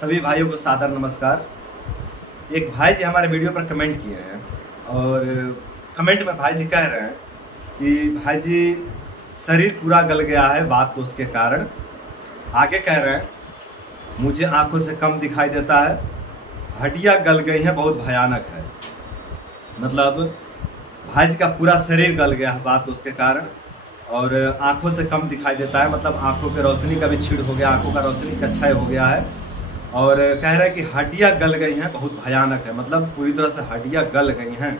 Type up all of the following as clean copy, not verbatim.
सभी भाइयों को सादर नमस्कार। एक भाई जी हमारे वीडियो पर कमेंट किए हैं और कमेंट में भाई जी कह रहे हैं कि भाई जी शरीर पूरा गल गया है बात दोस्त के कारण। आगे कह रहे हैं मुझे आंखों से कम दिखाई देता है, हड्डियां गल गई हैं, बहुत भयानक है। मतलब भाई जी का पूरा शरीर गल गया है बात दोस्त के कारण और आंखों से कम दिखाई देता है। मतलब आंखों की रोशनी का भी छीड़ हो गया, आंखों का रोशनी का क्षय हो गया है और कह रहा है कि हड्डियां गल गई हैं, बहुत भयानक है। मतलब पूरी तरह से हड्डियां गल गई हैं।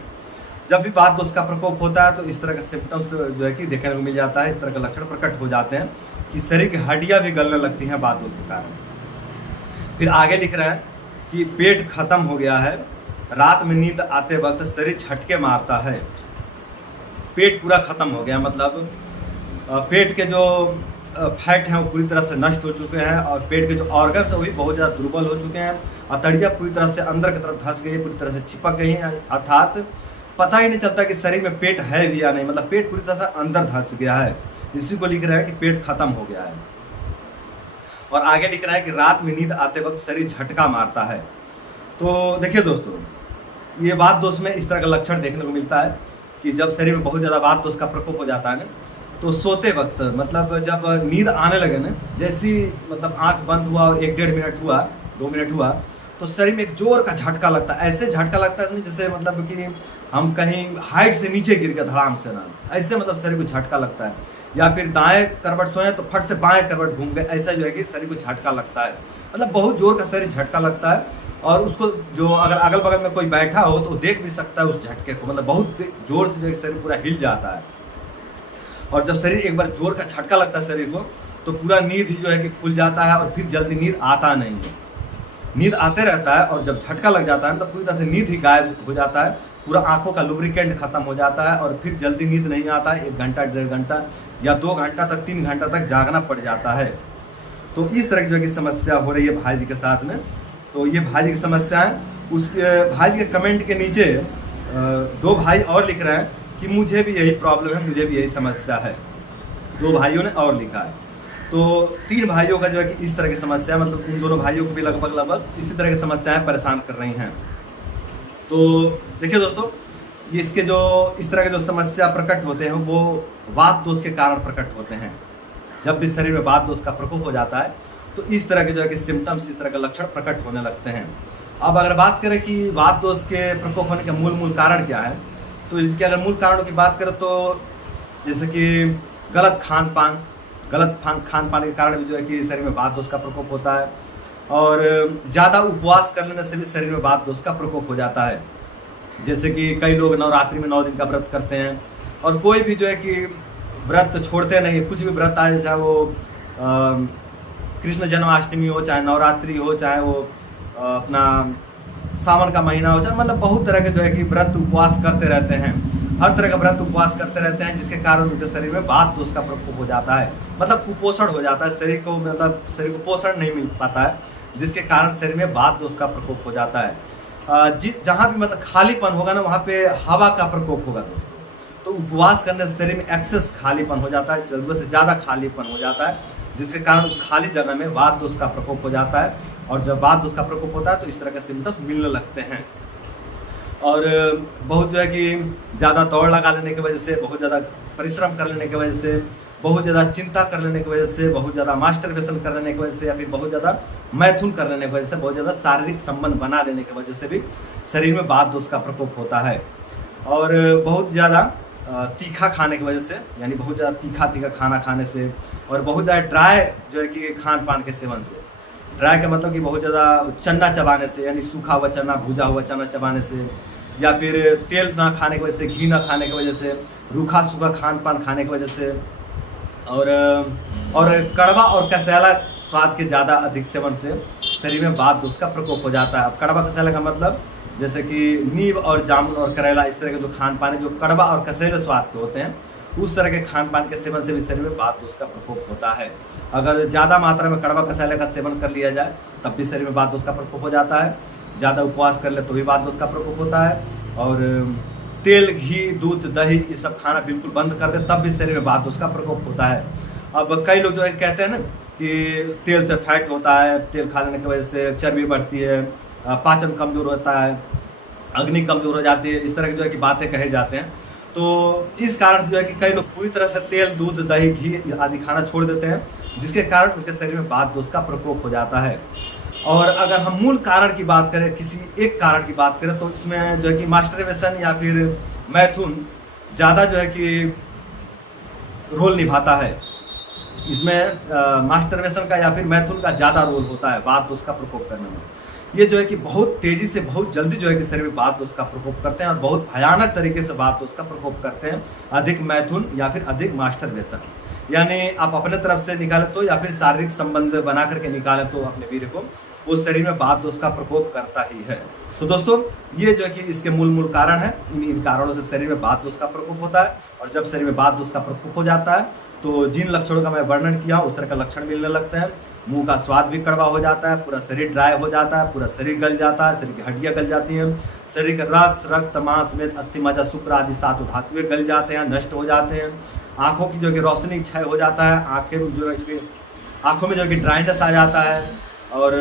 जब भी बात दोस्त का प्रकोप होता है तो इस तरह का सिम्टम्स जो है कि देखने को मिल जाता है, इस तरह के लक्षण प्रकट हो जाते हैं कि शरीर की हड्डियां भी गलने लगती हैं बात दोस्त के कारण। फिर आगे लिख रहा है कि पेट खत्म हो गया है, रात में नींद आते वक्त शरीर झटके मारता है। पेट पूरा खत्म हो गया, मतलब पेट के जो फैट हैं वो पूरी तरह से नष्ट हो चुके हैं और पेट के जो ऑर्गन्स है वो भी बहुत ज़्यादा दुर्बल हो चुके हैं। अतड़ियाँ पूरी तरह से अंदर की तरफ धंस गई है, पूरी तरह से चिपक गई हैं, अर्थात पता ही नहीं चलता कि शरीर में पेट है भी या नहीं। मतलब पेट पूरी तरह से अंदर धंस गया है। इसी को लिख रहा है कि पेट खत्म हो गया है। और आगे लिख रहा है कि रात में नींद आते वक्त शरीर झटका मारता है। तो देखिए दोस्तों, ये बात दोस्त में इस तरह का लक्षण देखने को मिलता है कि जब शरीर में बहुत ज़्यादा बात दोस्त का प्रकोप हो जाता है ना, तो सोते वक्त मतलब जब नींद आने लगे ना, जैसी मतलब आंख बंद हुआ और 1-1.5 मिनट हुआ, 2 मिनट हुआ, तो शरीर में एक जोर का झटका लगता है। ऐसे झटका लगता है जैसे मतलब कि हम कहीं हाइट से नीचे गिर गए धड़ाम से ना, ऐसे मतलब शरीर को झटका लगता है। या फिर दाएं करवट सोए तो फट से बाएं करवट घूम गए, ऐसा जो है कि शरीर को झटका लगता है। मतलब बहुत जोर का शरीर झटका लगता है और उसको जो अगर अगल बगल में कोई बैठा हो तो देख भी सकता है उस झटके को। मतलब बहुत जोर से जो शरीर पूरा हिल जाता है और जब शरीर एक बार जोर का झटका लगता है शरीर को तो पूरा नींद ही जो है कि खुल जाता है और फिर जल्दी नींद आता नहीं है। नींद आते रहता है और जब झटका लग जाता है तो पूरी तरह से नींद ही गायब हो जाता है, पूरा आंखों का लुब्रिकेंट खत्म हो जाता है और फिर जल्दी नींद नहीं आता है। 1 घंटा 1.5 घंटा या 2 घंटा तक 3 घंटा तक जागना पड़ जाता है। तो इस तरह की जो है कि समस्या हो रही है भाई जी के साथ में। तो ये भाई जी की समस्या है। उस भाई जी के कमेंट के नीचे 2 भाई और लिख रहे हैं कि मुझे भी यही प्रॉब्लम है, मुझे भी यही समस्या है। 2 भाइयों ने और लिखा है। तो 3 भाइयों का जो है कि इस तरह की समस्या है। मतलब उन दोनों भाइयों को भी लगभग इसी तरह की समस्याएं परेशान कर रही हैं। तो देखिए दोस्तों, ये इसके जो इस तरह के जो समस्या प्रकट होते हैं वो वात दोष के कारण प्रकट होते हैं। जब भी शरीर में वात दोष का प्रकोप हो जाता है तो इस तरह के जो है कि सिम्टम्स, इस तरह के लक्षण प्रकट होने लगते हैं। अब अगर बात करें कि वात दोष के प्रकोप होने के मूल कारण क्या है, तो इनके अगर मूल कारणों की बात करें तो जैसे कि गलत खान पान के कारण भी जो है कि शरीर में वात दोष का प्रकोप होता है और ज़्यादा उपवास कर लेने से भी शरीर में वात दोष का प्रकोप हो जाता है। जैसे कि कई लोग नवरात्रि में 9 दिन का व्रत करते हैं और कोई भी जो है कि व्रत छोड़ते नहीं, कुछ भी व्रत आए, चाहे वो कृष्ण जन्माष्टमी हो, चाहे नवरात्रि हो, चाहे वो अपना सावन का महीना हो, चाहे मतलब बहुत तरह के जो है कि व्रत उपवास करते रहते हैं। हर तरह का व्रत उपवास करते रहते हैं जिसके कारण उनके शरीर में वात दोष का प्रकोप हो जाता है। मतलब कुपोषण हो जाता है शरीर को, मतलब शरीर को पोषण नहीं मिल पाता है जिसके कारण शरीर में वात दोष का प्रकोप हो जाता है। जहाँ भी मतलब खालीपन होगा ना, वहाँ पे हवा का प्रकोप होगा दोस्तों। तो उपवास करने से शरीर में एक्सेस खालीपन हो जाता है, जरूरत से ज़्यादा खालीपन हो जाता है जिसके कारण उस खाली जगह में वात दोष का प्रकोप हो जाता है। और जब वात दोष का प्रकोप होता है तो इस तरह के सिम्टम्स मिलने लगते हैं। और बहुत जो है कि ज़्यादा दौड़ लगा लेने की वजह से, बहुत ज़्यादा परिश्रम कर लेने की वजह से, बहुत ज़्यादा चिंता कर लेने की वजह से, बहुत ज़्यादा मास्टरबेशन कर लेने की वजह से या फिर बहुत ज़्यादा मैथुन कर लेने की वजह से, बहुत ज़्यादा शारीरिक संबंध बना लेने की वजह से भी शरीर में वात दोष का प्रकोप होता है। और बहुत ज़्यादा तीखा खाने की वजह से, यानी बहुत ज़्यादा तीखा खाना खाने से और बहुत ज़्यादा ड्राई जो है कि खान पान के सेवन से, ड्राई का मतलब कि बहुत ज़्यादा चना चबाने से, यानी सूखा हुआ चना, भुजा हुआ चना चबाने से, या फिर तेल ना खाने की वजह से, घी ना खाने की वजह से, रूखा सूखा खान पान खाने की वजह से, और कड़वा और कसैला स्वाद के ज़्यादा अधिक सेवन से शरीर में वात दोष का प्रकोप हो जाता है। अब कड़वा कसैला का मतलब जैसे कि नींब और जामुन और करेला, इस तरह के जो खान पान है जो कड़वा और कसैले स्वाद के होते हैं, उस तरह के खान पान के सेवन से भी शरीर में वात दोष का प्रकोप होता है। अगर ज़्यादा मात्रा में कड़वा कसैले का सेवन कर लिया जाए तब भी शरीर में वात दोष का प्रकोप हो जाता है। ज़्यादा उपवास कर ले तो भी वात दोष का प्रकोप होता है। और तेल, घी, दूध, दही ये सब खाना बिल्कुल बंद कर दे तब भी शरीर में वात दोष का प्रकोप होता है। अब कई लोग जो है कहते हैं ना कि तेल से फैट होता है, तेल खा लेने की वजह से चर्बी बढ़ती है, पाचन कमजोर होता है, अग्नि कमजोर हो जाती है, इस तरह की जो है कि बातें कहे जाते हैं। तो इस कारण से जो है कि कई लोग पूरी तरह से तेल, दूध, दही, घी आदि खाना छोड़ देते हैं, जिसके कारण उनके शरीर में वात दोष का प्रकोप हो जाता है। और अगर हम मूल कारण की बात करें, किसी एक कारण की बात करें, तो इसमें जो है कि मास्टरबेशन या फिर मैथुन ज़्यादा जो है कि रोल निभाता है। इसमें मास्टरबेशन का या फिर मैथुन का ज़्यादा रोल होता है वात दोष का प्रकोप करने में। ये जो है कि बहुत तेजी से, बहुत जल्दी जो है कि शरीर में वात दोष का प्रकोप करते हैं और बहुत भयानक तरीके से वात दोष का प्रकोप करते हैं। अधिक मैथुन या फिर अधिक मास्टरबेशन, यानी आप अपने तरफ से निकालें तो या फिर शारीरिक संबंध बना करके निकालें तो अपने वीर को, वो शरीर में वात दोष का प्रकोप करता ही है। तो दोस्तों, ये जो है कि इसके मूल कारण है। इन कारणों से शरीर में वात दोष का प्रकोप होता है। और जब शरीर में वात दोष का प्रकोप हो जाता है तो जिन लक्षणों का मैं वर्णन किया उस तरह का लक्षण मिलने लगते हैं। मुंह का स्वाद भी कड़वा हो जाता है, पूरा शरीर ड्राई हो जाता है, पूरा शरीर गल जाता है, शरीर की हड्डियां गल जाती हैं, शरीर के रक्त, मांस, मेद, अस्थि, मज्जा, शुक्र आदि सातों धातुएं गल जाते हैं, नष्ट हो जाते हैं। आंखों की जो कि रोशनी क्षय हो जाता है, आंखों में जो कि ड्राइनेस आ जाता है, और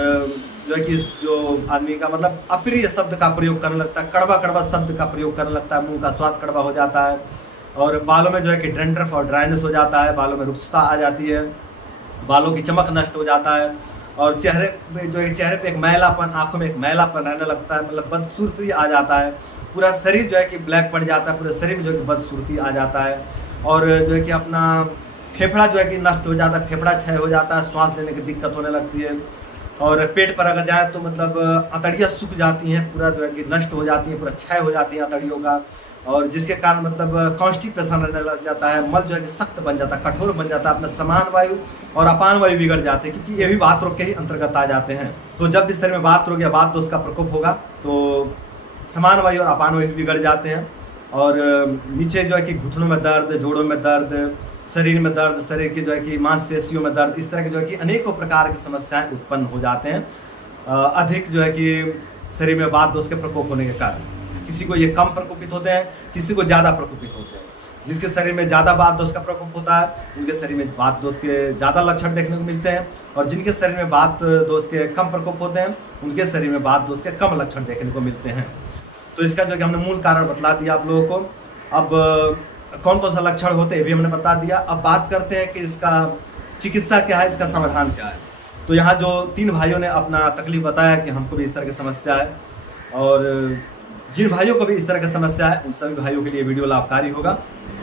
जो है कि जो आदमी का मतलब अप्रिय शब्द का प्रयोग करने लगता है, कड़वा कड़वा शब्द का प्रयोग करने लगता है, मुंह का स्वाद कड़वा हो जाता है, और बालों में जो है कि डैंड्रफ और ड्राइनेस हो जाता है, बालों में रुक्षता आ जाती है, बालों की चमक नष्ट हो जाता है, और चेहरे में जो है चेहरे पे एक मैलापन, आंखों में एक मैलापन रहने लगता है, मतलब बदसूरती आ जाता है, पूरा शरीर जो है कि ब्लैक पड़ जाता है, पूरे शरीर में जो है कि बदसूरती आ जाता है, और जो है कि अपना फेफड़ा जो है कि नष्ट हो जाता है, फेफड़ा क्षय हो जाता है, श्वास लेने की दिक्कत होने लगती है, और पेट पर अगर जाए तो मतलब अतड़ियाँ सूख जाती हैं, पूरा जो है कि नष्ट हो जाती है, पूरा क्षय हो जाती है अतड़ियों का, और जिसके कारण मतलब कॉन्स्टिपेशन रहने लग जाता है, मल जो है कि सख्त बन जाता है, कठोर बन जाता है, अपना समान वायु और अपान वायु बिगड़ जाते हैं, क्योंकि ये भी वात रोग के ही अंतर्गत आ जाते हैं। तो जब भी शरीर में वात रोग या वात दोष का प्रकोप होगा तो समान वायु और अपान वायु बिगड़ जाते हैं, और नीचे जो है कि घुटनों में दर्द, जोड़ों में दर्द, शरीर में दर्द, शरीर की जो है कि मांसपेशियों में दर्द, इस तरह की जो है कि अनेकों प्रकार की समस्याएं उत्पन्न हो जाते हैं अधिक जो है कि शरीर में वात दोष के प्रकोप होने के कारण। किसी को ये कम प्रकोपित होते हैं, किसी को ज़्यादा प्रकोपित होते हैं। जिसके शरीर में ज़्यादा वात दोष का प्रकोप होता है उनके शरीर में वात दोष के ज़्यादा लक्षण देखने को मिलते हैं, और जिनके शरीर में वात दोष के कम प्रकोप होते हैं उनके शरीर में वात दोष के कम लक्षण देखने को मिलते हैं। तो इसका जो कि हमने मूल कारण बतला दिया आप लोगों को। अब कौन कौन सा लक्षण होते हैं भी हमने बता दिया। अब बात करते हैं कि इसका चिकित्सा क्या है, इसका समाधान क्या है। तो यहाँ जो 3 भाइयों ने अपना तकलीफ बताया कि हमको भी इस तरह की समस्या है, और जिन भाइयों को भी इस तरह की समस्या है उन सभी भाइयों के लिए वीडियो लाभकारी होगा।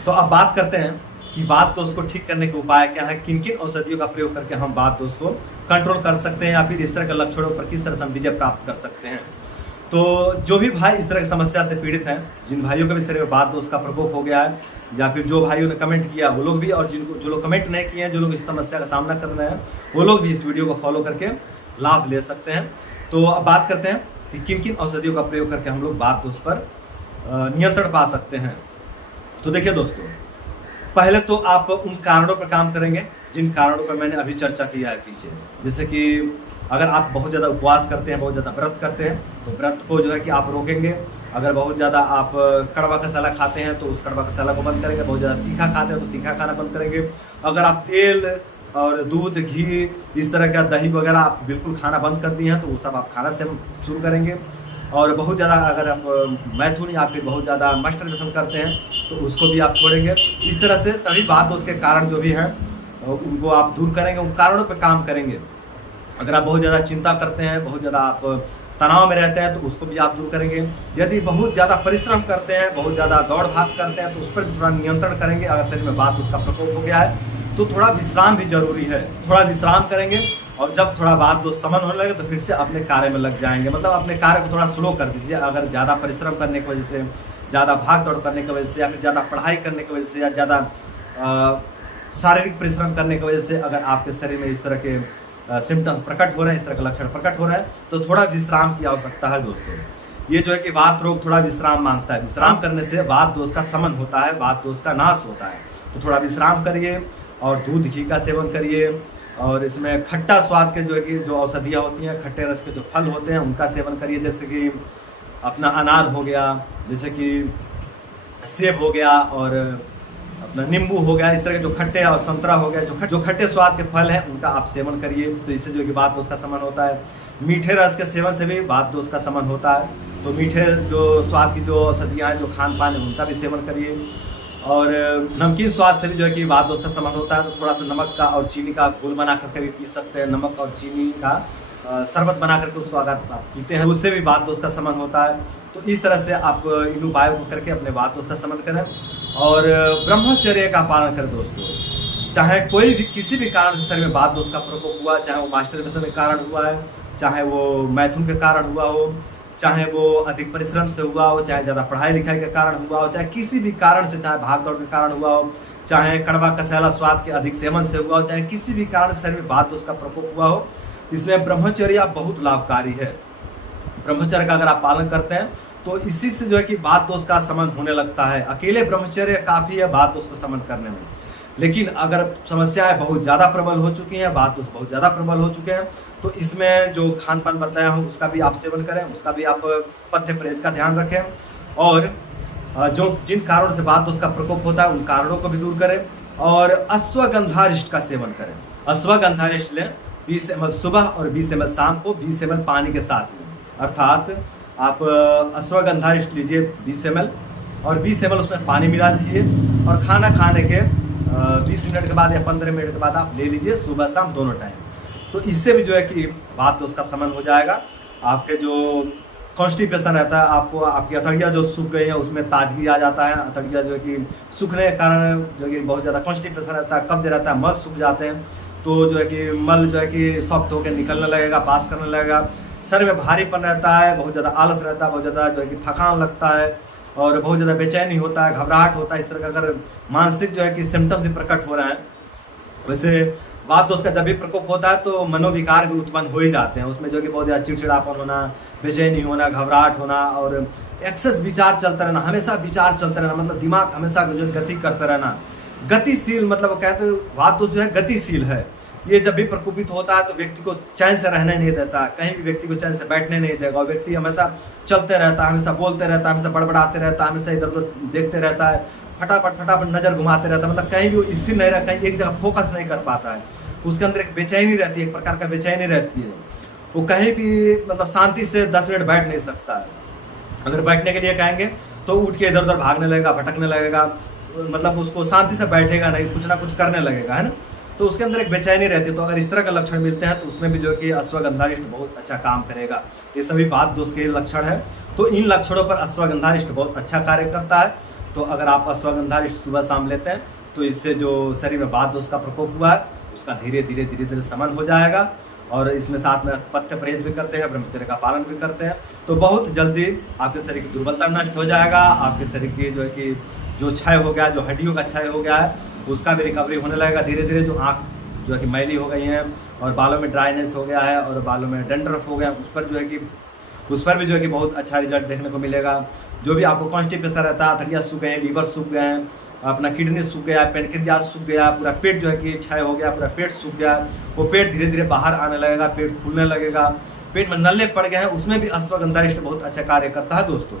तो अब बात करते हैं कि वात दोष को ठीक करने के उपाय क्या है, किन किन औषधियों का प्रयोग करके हम वात दोष को कंट्रोल कर सकते हैं, या फिर इस तरह के लक्षणों पर किस तरह से हम विजय प्राप्त कर सकते हैं। तो जो भी भाई इस तरह की समस्या से पीड़ित हैं, जिन भाइयों के भी शरीर में वात दोष का प्रकोप हो गया है, या फिर जो भाइयों ने कमेंट किया वो लोग भी, और जो लोग कमेंट नहीं किए हैं, जो लोग इस समस्या का सामना कर रहे हैं, वो लोग भी इस वीडियो को फॉलो करके लाभ ले सकते हैं। तो अब बात करते हैं कि किन किन औषधियों का प्रयोग करके हम लोग वात दोष पर नियंत्रण पा सकते हैं। तो देखिए दोस्तों, पहले तो आप उन कारणों पर काम करेंगे जिन कारणों पर मैंने अभी चर्चा किया है पीछे। जैसे कि अगर आप बहुत ज़्यादा उपवास करते हैं, बहुत ज़्यादा व्रत करते हैं, तो व्रत को जो है कि आप रोकेंगे। अगर बहुत ज़्यादा आप कड़वा कसाला खाते हैं तो उस कड़वा कसाला को बंद करेंगे। बहुत ज़्यादा तीखा खाते हैं तो तीखा खाना बंद करेंगे। अगर आप तेल और दूध, घी, इस तरह का दही वगैरह आप बिल्कुल खाना बंद कर दिए हैं तो वो सब आप खाना से शुरू करेंगे। और बहुत ज़्यादा अगर आप मैथुन या फिर बहुत ज़्यादा मास्टरबेशन करते हैं तो उसको भी आप छोड़ेंगे। इस तरह से सभी वात दोष के कारण जो भी हैं उनको आप दूर करेंगे, उन कारणों पर काम करेंगे। अगर आप बहुत ज़्यादा चिंता करते हैं, बहुत ज़्यादा आप तनाव में रहते हैं तो उसको भी आप दूर करेंगे। यदि बहुत ज़्यादा परिश्रम करते हैं, बहुत ज़्यादा दौड़ भाग करते हैं तो उस पर भी थोड़ा नियंत्रण करेंगे। अगर शरीर में वात दोष का प्रकोप हो गया है तो थोड़ा विश्राम भी जरूरी है, थोड़ा विश्राम करेंगे। और जब थोड़ा वात दोष समन होने लगे तो फिर से अपने कार्य में लग जाएंगे, मतलब अपने कार्य को थोड़ा स्लो कर दीजिए। अगर ज़्यादा परिश्रम करने की वजह से, ज़्यादा भाग दौड़ करने की वजह से, या फिर ज़्यादा पढ़ाई करने की वजह से, या ज़्यादा शारीरिक परिश्रम करने की वजह से अगर आपके शरीर में इस तरह के सिम्टम्स प्रकट हो रहे हैं, इस तरह के लक्षण प्रकट हो रहे हैं, तो थोड़ा विश्राम की आवश्यकता है दोस्तों। ये जो है कि वात रोग थोड़ा विश्राम मांगता है। विश्राम करने से वात दोष का शमन होता है, वात दोष का नाश होता है। तो थोड़ा विश्राम करिए और दूध घी का सेवन करिए। और इसमें खट्टा स्वाद के जो है कि जो औषधियाँ होती हैं, खट्टे रस के जो फल होते हैं उनका सेवन करिए। जैसे कि अपना अनार हो गया, जैसे कि सेब हो गया, और अपना नींबू हो गया, इस तरह के जो खट्टे, और संतरा हो गया, जो खट्टे स्वाद के फल हैं उनका आप सेवन करिए। तो इससे जो कि वात दोष का शमन होता है। मीठे रस के सेवन से भी वात दोष का शमन होता है। तो मीठे जो स्वाद की जो औषधियाँ हैं, जो खान पान है, उनका भी सेवन करिए। और नमकीन स्वाद से भी जो है कि वात दोष का शमन होता है। तो थोड़ा सा नमक का और चीनी का घोल बना करके भी पी सकते हैं। नमक और चीनी का शरबत बना करके उसको अगर आप पीते हैं, उससे भी वात दोष का शमन होता है। तो इस तरह से आप इन उपायों को करके अपने वात दोष का शमन करें और ब्रह्मचर्य का पालन करें दोस्तों। चाहे कोई भी किसी भी कारण से शरीर में वात दोष का प्रकोप हुआ, चाहे वो मास्टरबेशन के कारण हुआ है, चाहे वो मैथुन के कारण हुआ हो, चाहे वो अधिक परिश्रम से हुआ हो, चाहे ज़्यादा पढ़ाई लिखाई के कारण हुआ हो, चाहे किसी भी कारण से, चाहे भाग दौड़ के कारण हुआ हो, चाहे कड़वा कसैला स्वाद के अधिक सेवन से हुआ हो, चाहे किसी भी कारण से शरीर में वात दोष का प्रकोप हुआ हो, इसमें ब्रह्मचर्य बहुत लाभकारी है। ब्रह्मचर्य का अगर आप पालन करते हैं तो इसी से जो है कि वात दोष का शमन होने लगता है। अकेले ब्रह्मचर्य काफ़ी है वात दोष को शमन करने में। लेकिन अगर समस्याएं बहुत ज़्यादा प्रबल हो चुकी हैं, वात दोष बहुत ज़्यादा प्रबल हो चुके हैं, तो इसमें जो खान पान बताया हूँ उसका भी आप सेवन करें, उसका भी आप पथ्य परहेज का ध्यान रखें। और जो जिन कारणों से वात दोष का प्रकोप होता है उन कारणों को भी दूर करें। और अश्वगंधारिष्ट का सेवन करें। अश्वगंधारिष्ट लें 20 ml सुबह और 20 ml शाम को, 20 ml पानी के साथ लें। अर्थात आप अश्वगंधारिष्ट लीजिए 20 ml और 20 ml उसमें पानी मिला दीजिए और खाना खाने के 20 मिनट के बाद या 15 मिनट के बाद आप ले लीजिए, सुबह शाम दोनों टाइम। तो इससे भी जो है कि वात दोष का शमन हो जाएगा। आपके जो कॉन्स्टिपेशन रहता है, आपको आपकी अतड़ियाँ जो सूख गई हैं उसमें ताजगी आ जाता है। अतड़ियाँ जो है कि सूखने के कारण जो कि बहुत ज़्यादा कॉन्स्टिपेशन रहता है, कब्ज रहता है, मल सूख जाते हैं, तो जो है कि मल जो है कि सॉफ्ट होकर निकलने लगेगा, पास करने लगेगा। शरीर में भारीपन रहता है, बहुत ज़्यादा आलस रहता है, बहुत ज़्यादा जो है कि थकान लगता है और बहुत ज़्यादा बेचैनी होता है, घबराहट होता है। इस तरह का अगर मानसिक जो है कि सिम्टम्स भी प्रकट हो रहे हैं, वैसे वात दोष का जब भी प्रकोप होता है तो मनोविकार भी उत्पन्न हो ही जाते हैं। उसमें जो कि बहुत ज़्यादा चिड़चिड़ापन होना, बेचैनी होना, घबराहट होना और एक्सेस विचार चलता रहना, हमेशा विचार चलता रहना, मतलब दिमाग हमेशा जो गति करता रहना। गतिशील मतलब कहते हैं वात दोष जो है गतिशील है। ये जब भी प्रकोपित होता है तो व्यक्ति को चैन से रहने नहीं देता, कहीं भी व्यक्ति को चैन से बैठने नहीं देगा। और व्यक्ति हमेशा चलते रहता है, हमेशा बोलते रहता है, हमेशा बड़बड़ाते रहता है, हमेशा इधर उधर देखते रहता है, फटाफट नजर घुमाते रहता है, मतलब कहीं भी वो स्थिर नहीं रहता, कहीं एक जगह फोकस नहीं कर पाता है। उसके अंदर एक बेचैनी रहती है, एक प्रकार का बेचैनी रहती है। वो कहीं भी मतलब शांति से 10 मिनट बैठ नहीं सकता है। अगर बैठने के लिए कहेंगे तो उठ के इधर उधर भागने लगेगा, भटकने लगेगा, मतलब उसको शांति से बैठेगा नहीं, कुछ ना कुछ करने लगेगा, है ना। तो उसके अंदर एक बेचैनी रहती है। तो अगर इस तरह का लक्षण मिलते हैं तो उसमें भी जो है कि अश्वगंधारिष्ट बहुत अच्छा काम करेगा। ये सभी वात दोष के लक्षण है। तो इन लक्षणों पर अश्वगंधारिष्ट बहुत अच्छा कार्य करता है। तो अगर आप अश्वगंधारिष्ट सुबह शाम लेते हैं तो इससे जो शरीर में वात दोष का प्रकोप हुआ है उसका धीरे धीरे शमन हो जाएगा। और इसमें साथ में पथ्य परहेज भी करते हैं, ब्रह्मचर्य का पालन भी करते हैं, तो बहुत जल्दी आपके शरीर की दुर्बलता नष्ट हो जाएगा। आपके शरीर की जो है कि जो क्षय हो गया, जो हड्डियों का क्षय हो गया है, उसका भी रिकवरी होने लगेगा धीरे धीरे। जो आँख जो है कि मैली हो गई हैं और बालों में ड्राइनेस हो गया है और बालों में डैंड्रफ हो गया, उस पर जो है कि उस पर भी जो है कि बहुत अच्छा रिजल्ट देखने को मिलेगा। जो भी आपको कॉन्स्टिपेशन रहता है, हड्डियाँ सूख गए हैं, लीवर सूख गए हैं, अपना किडनी सूख गया, पैनक्रियाज सूख गया, पूरा पेट जो है कि क्षय हो गया, पूरा पेट सूख गया, वो पेट धीरे धीरे बाहर आने लगेगा, पेट फूलने लगेगा, पेट में नल्ले पड़ गए हैं, उसमें भी अश्वगंधारिष्ट बहुत अच्छा कार्य करता है दोस्तों।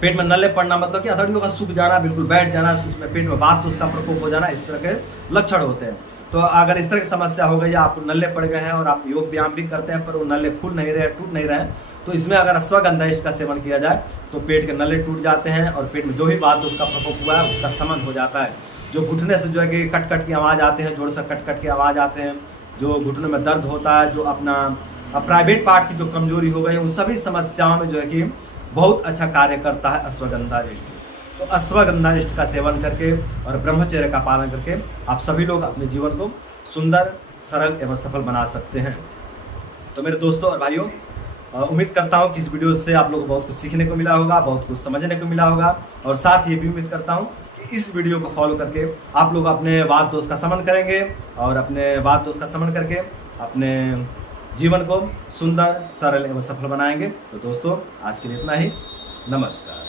पेट में नल्ले पड़ना मतलब कि हथौड़ियों का सूख जाना, बिल्कुल बैठ जाना, उसमें पेट में वात दोष का प्रकोप हो जाना, इस तरह के लक्षण होते हैं। तो अगर इस तरह की समस्या हो गई, आपको नल्ले पड़ गए हैं और आप योग व्यायाम भी करते हैं पर वो नल्ले फूल नहीं रहे, टूट नहीं रहे, तो इसमें अगर अश्वगंधारिष्ट का सेवन किया जाए तो पेट के नल्ले टूट जाते हैं और पेट में जो भी वात दोष का प्रकोप हुआ है उसका शमन हो जाता है। जो घुटने से जो है कि कट कट की आवाज़ आते हैं, जोर से कट कट की आवाज़ आते हैं, जो घुटने में दर्द होता है, जो अपना प्राइवेट पार्ट की जो कमजोरी हो गई, उन सभी समस्याओं में जो है कि बहुत अच्छा कार्य करता है अश्वगंधारिष्ट। तो अश्वगंधारिष्ट का सेवन करके और ब्रह्मचर्य का पालन करके आप सभी लोग अपने जीवन को सुंदर, सरल एवं सफल बना सकते हैं। तो मेरे दोस्तों और भाइयों, उम्मीद करता हूँ कि इस वीडियो से आप लोगों को बहुत कुछ सीखने को मिला होगा, बहुत कुछ समझने को मिला होगा, और साथ ही भी उम्मीद करता हूँ कि इस वीडियो को फॉलो करके आप लोग अपने वात दोष का शमन करेंगे और अपने वात दोष का शमन करके अपने जीवन को सुंदर, सरल एवं सफल बनाएंगे। तो दोस्तों आज के लिए इतना ही। नमस्कार।